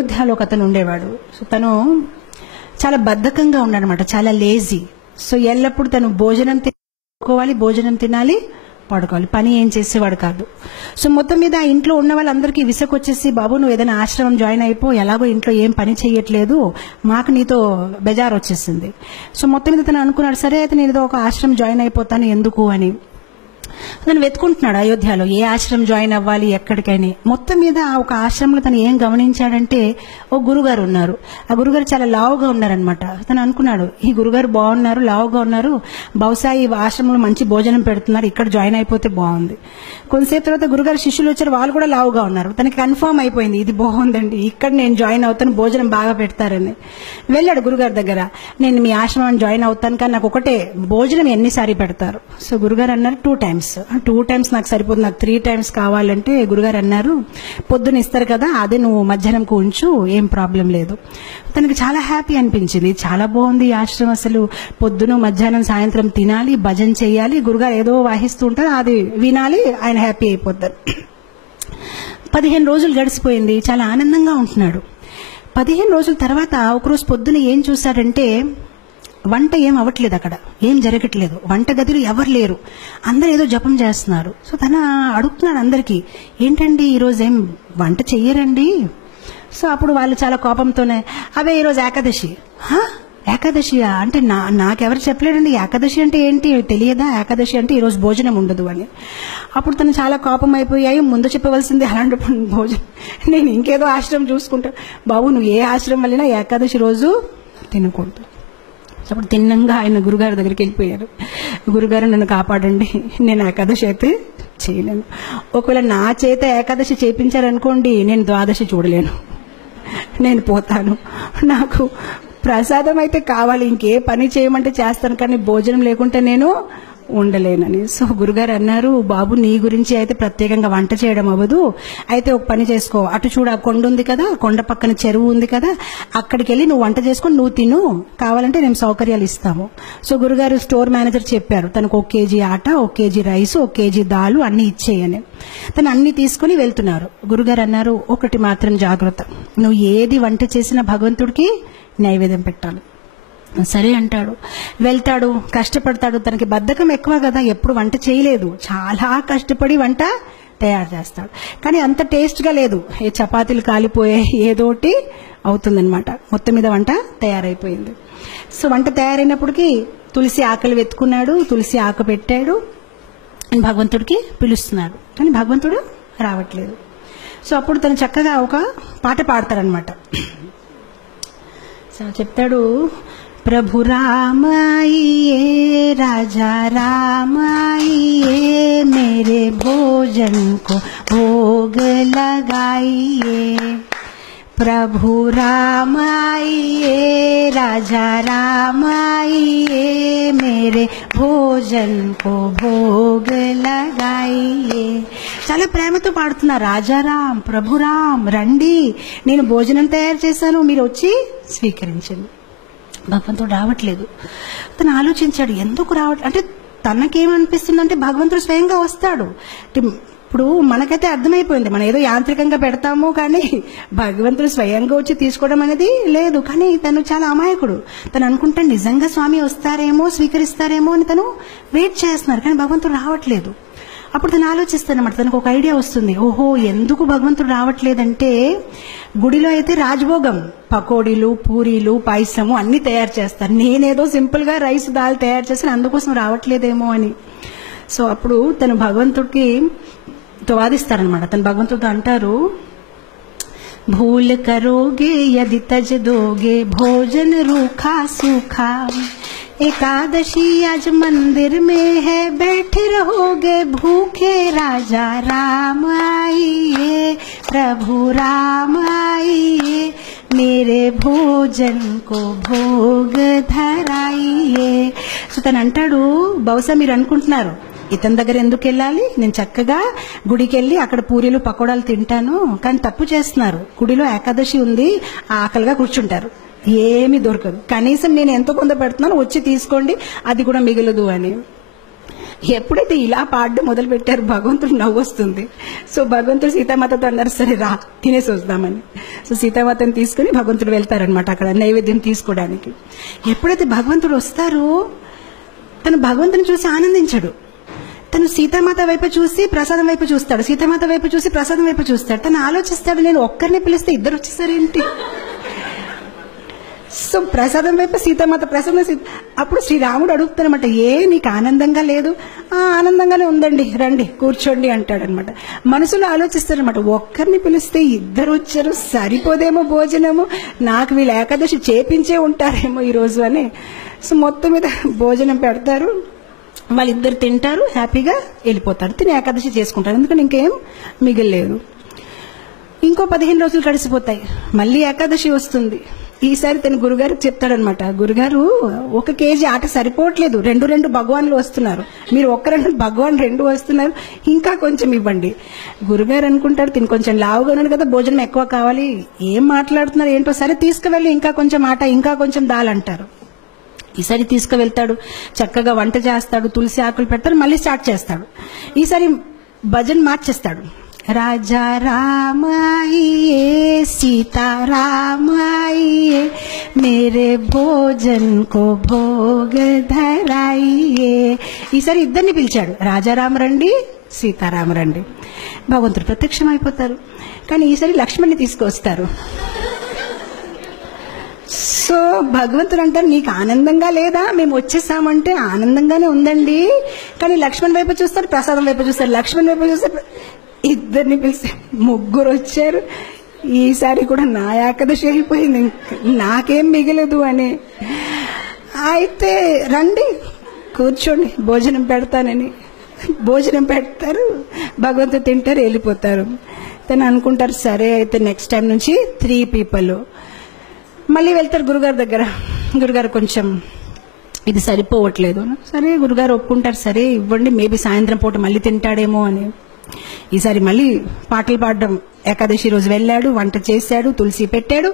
అయోధ్యలో ఒక అతను ఉండేవాడు. సో తను చాలా బద్ధకంగా ఉన్నాడనమాట, చాలా లేజీ. సో ఎల్లప్పుడు తను భోజనం తినుకోవాలి, భోజనం తినాలి, పడుకోవాలి, పని ఏం చేసేవాడు కాదు. సో మొత్తం మీద ఆ ఇంట్లో ఉన్న వాళ్ళందరికీ విసుకొచ్చేసి, బాబు నువ్వు ఏదైనా ఆశ్రమం జాయిన్ అయిపో, ఎలాగో ఇంట్లో ఏం పని చేయట్లేదు, మాకు నీతో బెజార్ వచ్చేసింది. సో మొత్తం మీద తను అనుకున్నాడు, సరే అయితే నేను ఏదో ఒక ఆశ్రమం జాయిన్ అయిపోతాను ఎందుకు అని. తను వెతుకుంటున్నాడు అయోధ్యలో ఏ ఆశ్రమం జాయిన్ అవ్వాలి ఎక్కడికైనా. మొత్తం మీద ఒక ఆశ్రమంలో తను ఏం గమనించాడంటే, ఓ గురుగారు ఉన్నారు. ఆ గురుగారు చాలా లావుగా ఉన్నారనమాట. తను అనుకున్నాడు, ఈ గురుగారు బాగున్నారు, లావుగా ఉన్నారు, బహుశా ఈ ఆశ్రమంలో మంచి భోజనం పెడుతున్నారు, ఇక్కడ జాయిన్ అయిపోతే బాగుంది. కొంతసేపు తర్వాత గురుగారు శిష్యులు వచ్చారు, వాళ్ళు కూడా లావుగా ఉన్నారు. తనకి కన్ఫర్మ్ అయిపోయింది, ఇది బాగుందండి, ఇక్కడ నేను జాయిన్ అవుతాను, భోజనం బాగా పెడతారని. వెళ్ళాడు గురుగారి దగ్గర, నేను మీ ఆశ్రమం జాయిన్ అవుతాను, కానీ నాకు ఒకటే, భోజనం ఎన్నిసారి పెడతారు? సో గురుగారు అన్నారు 2 times. 2 times నాకు సరిపోతుంది, నాకు 3 times కావాలంటే గురుగారు అన్నారు, పొద్దున ఇస్తారు కదా, అదే నువ్వు మధ్యాహ్నంకు ఉంచు, ఏం ప్రాబ్లం లేదు. తనకి చాలా హ్యాపీ అనిపించింది, చాలా బాగుంది ఈ ఆశ్రమం, అసలు పొద్దున మధ్యాహ్నం సాయంత్రం తినాలి, భజన చేయాలి, గురుగారు ఏదో వాహిస్తూ ఉంటారు, అది వినాలి, ఆయన హ్యాపీ అయిపోతారు. 15 రోజులు గడిచిపోయింది, చాలా ఆనందంగా ఉంటున్నాడు. 15 రోజుల తర్వాత ఒకరోజు పొద్దున ఏం చూశాడంటే, వంట ఏం అవ్వట్లేదు, అక్కడ ఏం జరగట్లేదు, వంట గదిలో ఎవరు లేరు, అందరు ఏదో జపం చేస్తున్నారు. సో తన అడుగుతున్నాడు అందరికీ, ఏంటండి ఈరోజు ఏం వంట చెయ్యరండి? సో అప్పుడు వాళ్ళు చాలా కోపంతోనే, అవే ఈరోజు ఏకాదశి. ఏకాదశియా అంటే నాకెవరు చెప్పలేడండి, ఏకాదశి అంటే ఏంటి తెలియదా, ఏకాదశి అంటే ఈరోజు భోజనం ఉండదు అని. అప్పుడు తను చాలా కోపం అయిపోయాయి, ముందు చెప్పవలసింది, అలాంటప్పుడు భోజనం నేను ఇంకేదో ఆశ్రమం చూసుకుంటా. బాబు నువ్వు ఏ ఆశ్రమం వెళ్ళినా ఏకాదశి రోజు తినకూడదు. అప్పుడు తిన్నంగా ఆయన గురుగారి దగ్గరికి వెళ్ళిపోయారు, గురుగారు నన్ను కాపాడండి, నేను ఏకాదశి అయితే చేయలేను, ఒకవేళ నా చేత ఏకాదశి చేయించారనుకోండి, నేను ద్వాదశి చూడలేను, నేను పోతాను, నాకు ప్రసాదం అయితే కావాలి, ఇంకే పని చేయమంటే చేస్తాను, కానీ భోజనం లేకుంటే నేను ఉండలేనని. సో గురుగారు అన్నారు, బాబు నీ గురించి అయితే ప్రత్యేకంగా వంట చేయడం అవ్వదు, అయితే ఒక పని చేసుకో, అటు చూడు ఆ కొండ ఉంది కదా, కొండ పక్కన చెరువు ఉంది కదా, అక్కడికి వెళ్ళి నువ్వు వంట చేసుకొని నువ్వు తిను, కావాలంటే మేము సౌకర్యాలు ఇస్తాము. సో గురుగారు స్టోర్ మేనేజర్ చెప్పారు, తనకు 1 kg ఆట, 1 kg రైస్, 1 kg దాలు అన్ని ఇచ్చేయని. తను అన్ని తీసుకుని వెళ్తున్నారు. గురుగారు అన్నారు, ఒకటి మాత్రం జాగ్రత్త, నువ్వు ఏది వంట చేసినా భగవంతుడికి నైవేద్యం పెట్టాలి. సరే అంటాడు, వెళ్తాడు, కష్టపడతాడు, తనకి బద్ధకం ఎక్కువ కదా, ఎప్పుడు వంట చేయలేదు, చాలా కష్టపడి వంట తయారు చేస్తాడు, కానీ అంత టేస్ట్గా లేదు, ఏ చపాతీలు కాలిపోయాయి, ఏదోటి అవుతుందనమాట. మొత్తం మీద వంట తయారైపోయింది. సో వంట తయారైనప్పటికీ తులసి ఆకలి వెతుకున్నాడు, తులసి ఆకు పెట్టాడు, భగవంతుడికి పిలుస్తున్నాడు, కానీ భగవంతుడు రావట్లేదు. సో అప్పుడు తను చక్కగా ఒక పాట పాడతారనమాట. సో చెప్తాడు, प्रभु राम आइए, राजा राम आइए, मेरे भोजन को भोग लगाइए। प्रभु राम आइए, राजा राम आइए, मेरे भोजन को भोग लगाइए. చాలా ప్రేమతో పాడుతున్నా, రాజారాం ప్రభురాం రండి, నేను భోజనం తయారు చేశాను, మీరు వచ్చి స్వీకరించండి. భగవంతుడు రావట్లేదు. తను ఆలోచించాడు, ఎందుకు రావట్లేదు అంటే, తనకేమనిపిస్తుందంటే భగవంతుడు స్వయంగా వస్తాడు. ఇప్పుడు మనకైతే అర్థమైపోయింది, మనం ఏదో యాంత్రికంగా పెడతాము, కానీ భగవంతుడు స్వయంగా వచ్చి తీసుకోవడం అనేది లేదు. కానీ తను చాలా అమాయకుడు, తను అనుకుంటే నిజంగా స్వామి వస్తారేమో, స్వీకరిస్తారేమో అని తను వెయిట్ చేస్తున్నారు, కానీ భగవంతుడు రావట్లేదు. అప్పుడు తను ఆలోచిస్తానమాట, తనకు ఒక ఐడియా వస్తుంది, ఓహో ఎందుకు భగవంతుడు రావట్లేదంటే, గుడిలో అయితే రాజభోగం, పకోడీలు, పూరీలు, పాయసము అన్ని తయారు చేస్తారు, నేనేదో సింపుల్ గా రైస్ దాల్ తయారు చేస్తాను, అందుకోసం రావట్లేదేమో అని. సో అప్పుడు తను భగవంతుడికి వాదిస్తారనమాట. తను భగవంతుడితో అంటారు, భూల్ కరోగే యది తజ్ దోగే భోజన్ రూఖా సూఖా, एकादशी आज मंदिर में है, बैठे रहोगे भूखे, राजा राम आइए, प्रभु राम आइए, मेरे भोजन को भोग धराइए. సో తను అంటాడు, బహుశా మీరు అనుకుంటున్నారు ఇతని దగ్గర ఎందుకు వెళ్ళాలి, నేను చక్కగా గుడికి వెళ్ళి అక్కడ పూరీలు పకోడాలు తింటాను, కానీ తప్పు చేస్తున్నారు, గుడిలో ఏకాదశి ఉంది, ఆకలిగా కూర్చుంటారు, ఏమీ దొరకదు, కనీసం నేను ఎంతో కొంత పెడుతున్నాను, వచ్చి తీసుకోండి, అది కూడా మిగలదు అని. ఎప్పుడైతే ఇలా పాడడం మొదలు పెట్టారు భగవంతుడు నవ్వొస్తుంది. సో భగవంతుడు సీతామాతతో అన్నారు, సరే రా తినేసి వస్తామని. సో సీతామాతని తీసుకుని భగవంతుడు వెళ్తారనమాట అక్కడ నైవేద్యం తీసుకోవడానికి. ఎప్పుడైతే భగవంతుడు వస్తారో తను భగవంతుని చూసి ఆనందించడు. తను సీతామాత వైపు చూసి ప్రసాదం వైపు చూస్తాడు, సీతామాత వైపు చూసి ప్రసాదం వైపు చూస్తాడు. తను ఆలోచిస్తాడు, నేను ఒక్కరిని పిలిస్తే ఇద్దరు వచ్చేసారేంటి. సో ప్రసాదం వైపు సీతామాత, ప్రసాదం అప్పుడు శ్రీరాముడు అడుగుతారనమాట, ఏ నీకు ఆనందంగా లేదు? ఆనందంగానే ఉందండి, రండి కూర్చోండి అంటాడనమాట. మనసులో ఆలోచిస్తారనమాట, ఒక్కరిని పిలిస్తే ఇద్దరు వచ్చారు, సరిపోదేమో భోజనము, నాకు వీళ్ళు ఏకాదశి చేపించే ఉంటారేమో ఈరోజు అని. సో మొత్తం మీద భోజనం పెడతారు, వాళ్ళిద్దరు తింటారు, హ్యాపీగా వెళ్ళిపోతారు, తిని ఏకాదశి చేసుకుంటారు, ఎందుకంటే ఇంకేం మిగిలేదు. ఇంకో 15 రోజులు గడిచిపోతాయి, మళ్ళీ ఏకాదశి వస్తుంది. ఈసారి తన గురుగారికి చెప్తాడనమాట, గురుగారు 1 కేజీ ఆట సరిపోవట్లేదు, 2 భగవాన్లు వస్తున్నారు, మీరు 1 భగవాన్ 2 వస్తున్నారు, ఇంకా కొంచెం ఇవ్వండి. గురుగారు అనుకుంటాడు, తిని కొంచెం లావుగా ఉన్నాడు కదా, భోజనం ఎక్కువ కావాలి, ఏం మాట్లాడుతున్నారు ఏంటో, సరే తీసుకువెళ్ళి ఇంకా కొంచెం ఆట, ఇంకా కొంచెం దాల్ అంటారు. ఈసారి తీసుకువెళ్తాడు, చక్కగా వంట చేస్తాడు, తులసి ఆకులు పెడతాడు, మళ్ళీ స్టార్ట్ చేస్తాడు. ఈసారి భజన్ మార్చేస్తాడు, రాజా రామాయియే సీతా రామాయియే మేరే భోజన్ కో భోగ ధరాయియే. ఈసారి ఇద్దరిని పిలిచాడు, రాజారామ రండి, సీతారామ రండి. భగవంతుడు ప్రత్యక్షం అయిపోతారు. కానీ ఈసారి లక్ష్మణ్ని తీసుకొస్తారు. సో భగవంతుడు అంటారు, నీకు ఆనందంగా లేదా? మేము వచ్చేసామంటే ఆనందంగానే ఉందండి, కానీ లక్ష్మణ్ వైపు చూస్తారు, ప్రసాదం వైపు చూస్తారు, లక్ష్మణ్ వైపు చూస్తారు. ఇద్దరిని పిలిస్తే 3 వచ్చారు. ఈసారి కూడా నా ఏకాదశి అయిపోయింది, నాకేం మిగలదు అని. అయితే రండి కూర్చోండి భోజనం పెడతానని భోజనం పెడతారు, భగవంతుడు తింటారు, వెళ్ళిపోతారు. తను అనుకుంటారు, సరే అయితే నెక్స్ట్ టైం నుంచి 3 పీపుల్. మళ్ళీ వెళ్తారు గురుగారి దగ్గర, గురుగారు కొంచెం ఇది సరిపోవట్లేదు. సరే గురుగారు ఒప్పుకుంటారు, సరే ఇవ్వండి, మేబీ సాయంత్రం పూట మళ్ళీ తింటాడేమో అని. ఈసారి మళ్ళీ పాటలు పాడడం, ఏకాదశి రోజు వెళ్ళాడు, వంట చేశాడు, తులసి పెట్టాడు.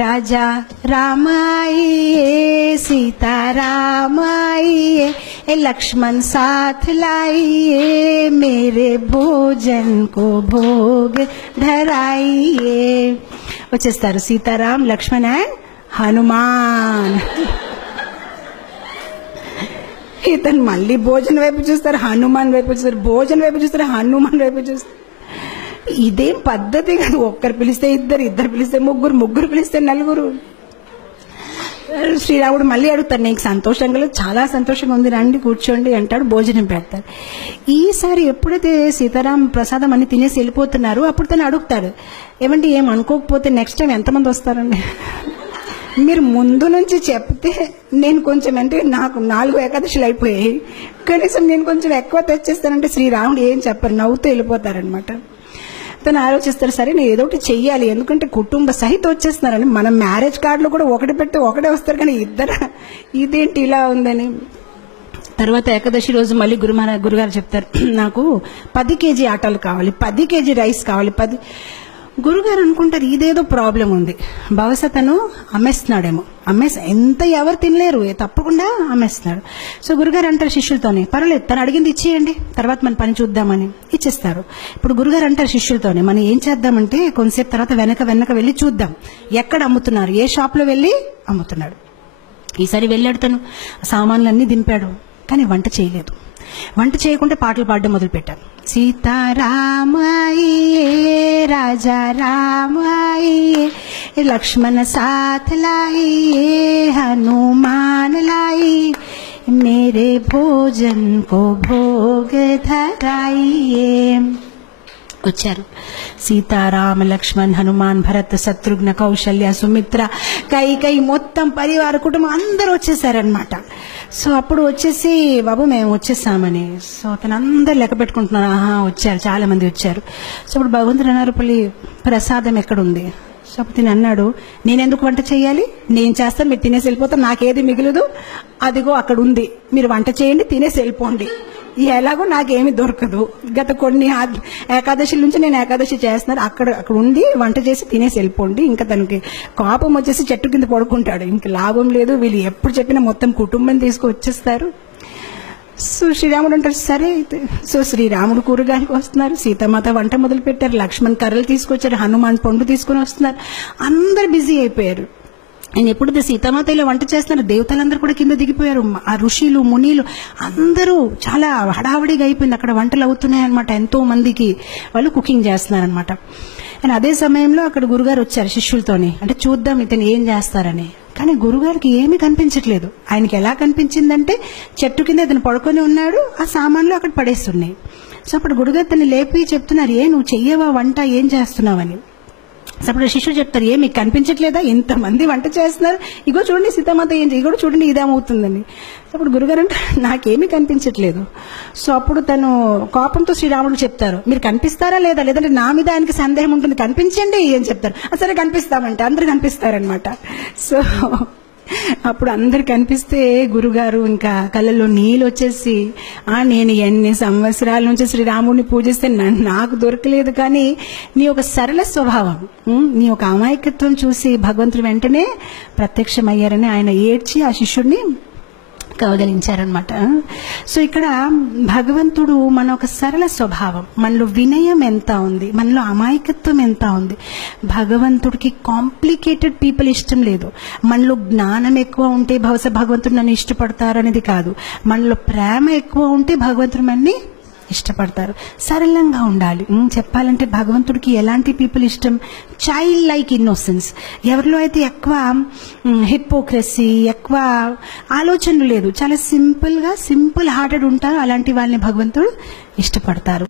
రాజా రామాయియే సీతారామాయియే లక్ష్మణ్ సాథ్ లాయియే మేరే భోజన్ కో భోగ్ ధరాయియే. వచ్చేస్తారు సీతారాం, లక్ష్మణ్ అండ్ హనుమాన్. ఇతను మళ్ళీ భోజనం వైపు చూస్తారు, హనుమాన్ వైపు చూస్తారు, భోజనం వైపు చూస్తారు, హనుమాన్ వైపు చూస్తారు. ఇదేం పద్ధతి కాదు, ఒక్కరు పిలిస్తే ఇద్దరు, ఇద్దరు పిలిస్తే ముగ్గురు, ముగ్గురు పిలిస్తే 4. శ్రీరాముడు మళ్ళీ అడుగుతారు, నీకు సంతోషంగా లేదు? చాలా సంతోషంగా ఉంది, రండి కూర్చోండి అంటాడు, భోజనం పెడతారు. ఈసారి ఎప్పుడైతే సీతారాం ప్రసాదం అన్ని తినేసి వెళ్ళిపోతున్నారు, అప్పుడు తను అడుగుతాడు, ఏమంటే ఏం అనుకోకపోతే నెక్స్ట్ టైం ఎంతమంది వస్తారండి? మీరు ముందు నుంచి చెప్తే నేను కొంచెం, అంటే నాకు 4 ఏకాదశులు అయిపోయాయి, కనీసం నేను కొంచెం ఎక్కువ తెచ్చేస్తానంటే శ్రీరాముడు ఏం చెప్పరు, నవ్వుతూ వెళ్ళిపోతారనమాట. తను ఆలోచిస్తారు, సరే నేను ఏదో ఒకటి చెయ్యాలి, ఎందుకంటే కుటుంబ సహిత వచ్చేస్తున్నారని. మనం మ్యారేజ్ కార్డులో కూడా 1 పెడితే 1 వస్తారు, కానీ 2 ఇదేంటి ఇలా ఉందని. తర్వాత ఏకాదశి రోజు మళ్ళీ గురుగారు చెప్తారు, నాకు 10 కేజీ ఆటలు కావాలి, 10 కేజీ రైస్ కావాలి. గురుగారు అనుకుంటారు, ఇదేదో ప్రాబ్లం ఉంది, బహుశా తను అమ్మేస్తున్నాడేమో, ఎంత ఎవరు తినలేరు, తప్పకుండా అమ్మేస్తున్నాడు. సో గురుగారు అంటారు శిష్యులతోనే, పర్వాలేదు తను అడిగింది ఇచ్చేయండి, తర్వాత మన పని చూద్దామని ఇచ్చేస్తారు. ఇప్పుడు గురుగారు అంటారు శిష్యులతోనే, మనం ఏం చేద్దామంటే కొంతసేపు తర్వాత వెనక వెళ్ళి చూద్దాం, ఎక్కడ అమ్ముతున్నారు, ఏ షాప్లో వెళ్ళి అమ్ముతున్నాడు. ఈసారి వెళ్ళాడు, తను సామాన్లన్నీ దింపాడు, కానీ వంట చేయలేదు. వంట చేయకుండా పాటలు పాడడం మొదలు పెట్టారు. సీతారామాయియే రాజా రామాయియే లక్ష్మణ సాథ్ లాయియే హనుమాన్ లాయి మేరే భోజన్ కో భోగ ధరాయియే. వచ్చారు సీతారామ లక్ష్మణ్ హనుమాన్ భరత్ శత్రుఘ్న కౌశల్య సుమిత్ర కైకేయి మొత్తం పరివార కుటుంబం అందరూ వచ్చేసారనమాట. సో అప్పుడు వచ్చేసి, బాబు మేము వచ్చేసామని. సో అతను అందరు లెక్క పెట్టుకుంటున్నారు, వచ్చారు, చాలా మంది వచ్చారు. సో అప్పుడు భగవంతుడు అన్నారు, ప్రసాదం ఎక్కడుంది? సో అప్పుడు తిని అన్నాడు, నేనెందుకు వంట చేయాలి, నేను చేస్తాను, మీరు తినేసి వెళ్ళిపోతారు, నాకేది మిగలదు, అదిగో అక్కడ ఉంది, మీరు వంట చేయండి, తినేసి వెళ్ళిపోండి, ఎలాగో నాకేమీ దొరకదు, గత కొన్ని ఏకాదశి నుంచి నేను ఏకాదశి చేస్తున్నాను, అక్కడ ఉండి వంట చేసి తినేసి వెళ్ళిపోండి. ఇంకా తనకి కోపం వచ్చేసి చెట్టు కింద పడుకుంటాడు, ఇంకా లాభం లేదు, వీళ్ళు ఎప్పుడు చెప్పినా మొత్తం కుటుంబం తీసుకు వచ్చేస్తారు. సో శ్రీరాముడు అంటారు సరే అయితే. సో శ్రీరాముడు కూరగాయలకు వస్తున్నారు, సీతామాత వంట మొదలు పెట్టారు, లక్ష్మణ్ కర్రలు తీసుకొచ్చారు, హనుమాన్ పండు తీసుకుని వస్తున్నారు, అందరు బిజీ అయిపోయారు. ఆయన ఎప్పుడైతే సీతామాత ఇలా వంట చేస్తున్నారు, దేవతలందరూ కూడా కింద దిగిపోయారు, ఆ ఋషులు మునీలు అందరూ చాలా హడావడిగా అయిపోయింది. అక్కడ వంటలు అవుతున్నాయన్నమాట, ఎంతో మందికి వాళ్ళు కుకింగ్ చేస్తున్నారనమాట. అండ్ అదే సమయంలో అక్కడ గురుగారు వచ్చారు శిష్యులతోని, అంటే చూద్దాం ఇతను ఏం చేస్తారని. కానీ గురుగారికి ఏమీ కనిపించట్లేదు. ఆయనకి ఎలా కనిపించిందంటే చెట్టు కింద ఇతను పడుకొని ఉన్నాడు, ఆ సామాన్లు అక్కడ పడేస్తున్నాయి. సో అప్పుడు గురుగారు తను లేపి చెప్తున్నారు, నువ్వు చెయ్యవా వంట, ఏం చేస్తున్నావని. అప్పుడు శిష్యుడు చెప్తారు, మీకు కనిపించట్లేదా, ఇంతమంది వంట చేస్తున్నారు, ఇగో చూడండి సీతామాత ఏం ఇగో చూడండి ఇదేమవుతుందని. అప్పుడు గురుగారు అంటే నాకేమీ కనిపించట్లేదు. సో అప్పుడు తను కోపంతో శ్రీరాముడు చెప్తారు, మీరు కనిపిస్తారా లేదా, లేదంటే నా మీద ఆయనకి సందేహం ఉంటుంది, కనిపించండి అని చెప్తారు. సరే కనిపిస్తామంటే అందరు కనిపిస్తారనమాట. సో అప్పుడు అందరు కనిపిస్తే గురుగారు ఇంకా కళ్ళల్లో నీళ్ళు వచ్చేసి, నేను ఎన్ని సంవత్సరాల నుంచి శ్రీరాముడిని పూజిస్తే నాకు దొరకలేదు, కానీ నీ ఒక సరళ స్వభావం, నీ ఒక అమాయకత్వం చూసి భగవంతుడు వెంటనే ప్రత్యక్షమయ్యారని ఆయన ఏడ్చి ఆ శిష్యుడిని కౌగలించారనమాట. సో ఇక్కడ భగవంతుడు మన ఒక సరళ స్వభావం, మనలో వినయం ఎంత ఉంది, మనలో అమాయకత్వం ఎంత ఉంది. భగవంతుడికి కాంప్లికేటెడ్ పీపుల్ ఇష్టం లేదు. మనలో జ్ఞానం ఎక్కువ ఉంటే బహుశా భగవంతుడు నన్ను ఇష్టపడతారు అనేది కాదు, మనలో ప్రేమ ఎక్కువ ఉంటే భగవంతుడు మనని ఇష్టపడతారు. సరళంగా ఉండాలి. చెప్పాలంటే భగవంతుడికి ఎలాంటి పీపుల్ ఇష్టం, చైల్డ్ లైక్ ఇన్నోసెన్స్. ఎవరిలో అయితే ఎక్కువ హిపోక్రసీ, ఎక్కువ ఆలోచనలు లేదు, చాలా సింపుల్ హార్టెడ్ ఉంటారు, అలాంటి వాళ్ళని భగవంతుడు ఇష్టపడతారు.